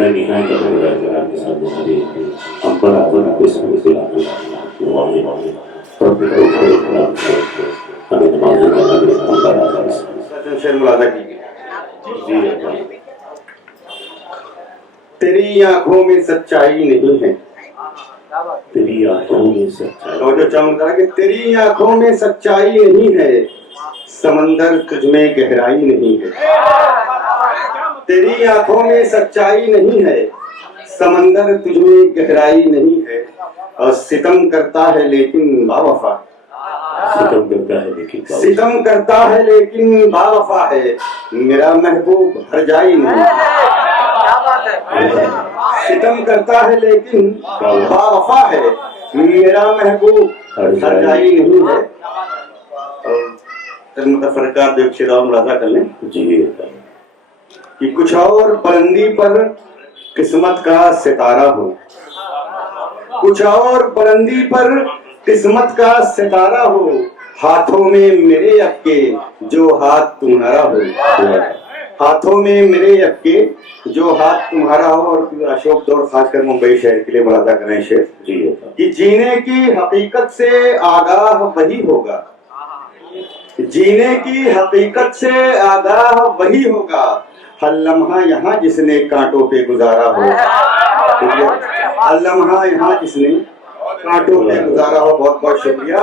میں نہایت اپنے کے ساتھ ہمارے امبر آدم کو اس میں سے ہمیں نماز امبر آدم شعر ملاحظہ کیجیے. تیری آنکھوں میں سچائی نہیں ہے، تیری آنکھوں میں سچائی، توجہ چاہوں گا کہ تیری آنکھوں میں سچائی نہیں ہے، سمندر تجھ میں گہرائی نہیں ہے. تیری آنکھوں میں سچائی نہیں ہے، سمندر تجھ میں گہرائی نہیں ہے. اور ستم کرتا ہے لیکن باوفا، ستم کرتا ہے لیکن ستم کرتا ہے لیکن باوفا ہے. میرا محبوب ہر جائی نہیں، ستم کرتا ہے لیکن باوفا ہے. میرا محبوب ہر جائی نہیں ہے. اور متفرقات جو شعر ملاحظہ کر لیں جی کہ کچھ اور بلندی پر قسمت کا ستارہ ہو، کچھ اور بلندی پر قسمت کا ستارہ ہو. ہاتھوں میں میرے اب کے جو ہاتھ تمہارا ہو، ہاتھوں میں میرے اب کے جو ہاتھ تمہارا ہو. اور اشوک دور خاص کر ممبئی شہر کے لیے ملاحظہ کریں شعر جی کہ جینے کی حقیقت سے آگاہ وہی ہوگا، جینے کی حقیقت سے آگاہ وہی ہوگا. ہر لمحہ یہاں جس نے کانٹوں پہ گزارا ہو، ہر لمحہ یہاں جس نے کانٹوں پہ گزارا ہو. بہت بہت شکریہ.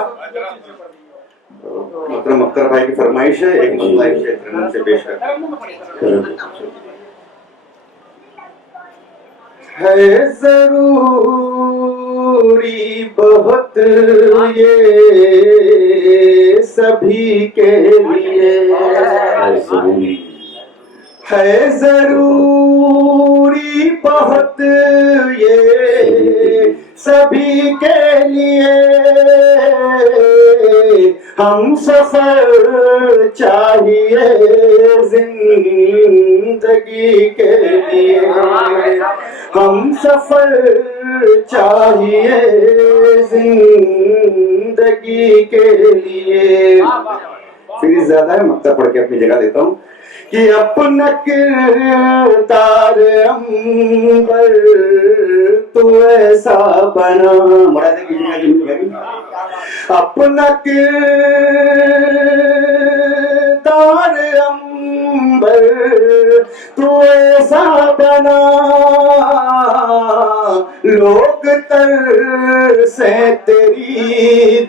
محترم اختر بھائی کی فرمائش ہے، ایک مسئلہ شعر سے پیش کرتا ہوں. ہے ضروری بہت یہ سبھی کے لیے، ہے ضروری بہت یہ سبھی کے لیے. ہم سفر چاہیے زندگی کے لیے، ہم سفر چاہیے زندگی کے لیے. پھر زیادہ ہے، مقطع پڑھ کے اپنی جگہ دیتا ہوں کہ اپنا کردار امبر تو ایسا بنا. مراحلہ کیجیے گا. اپنا کردار امبر تو ایسا بنا، لوگ ترسے تیری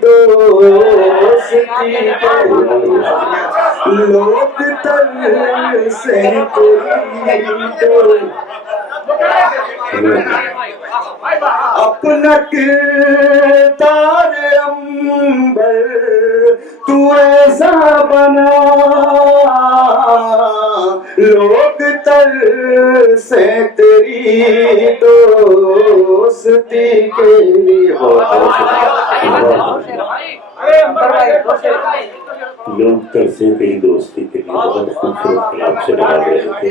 دوستی کے، لوگ ترسے تیری دوستی. اپنا کردار امبر تو ایسا بنا، لوگ ترسے تیری دوستی کے لیے. لوگ ترسے تیری دوستی کے لیے. بہت خوبصورت کلام سے نواز رہے تھے.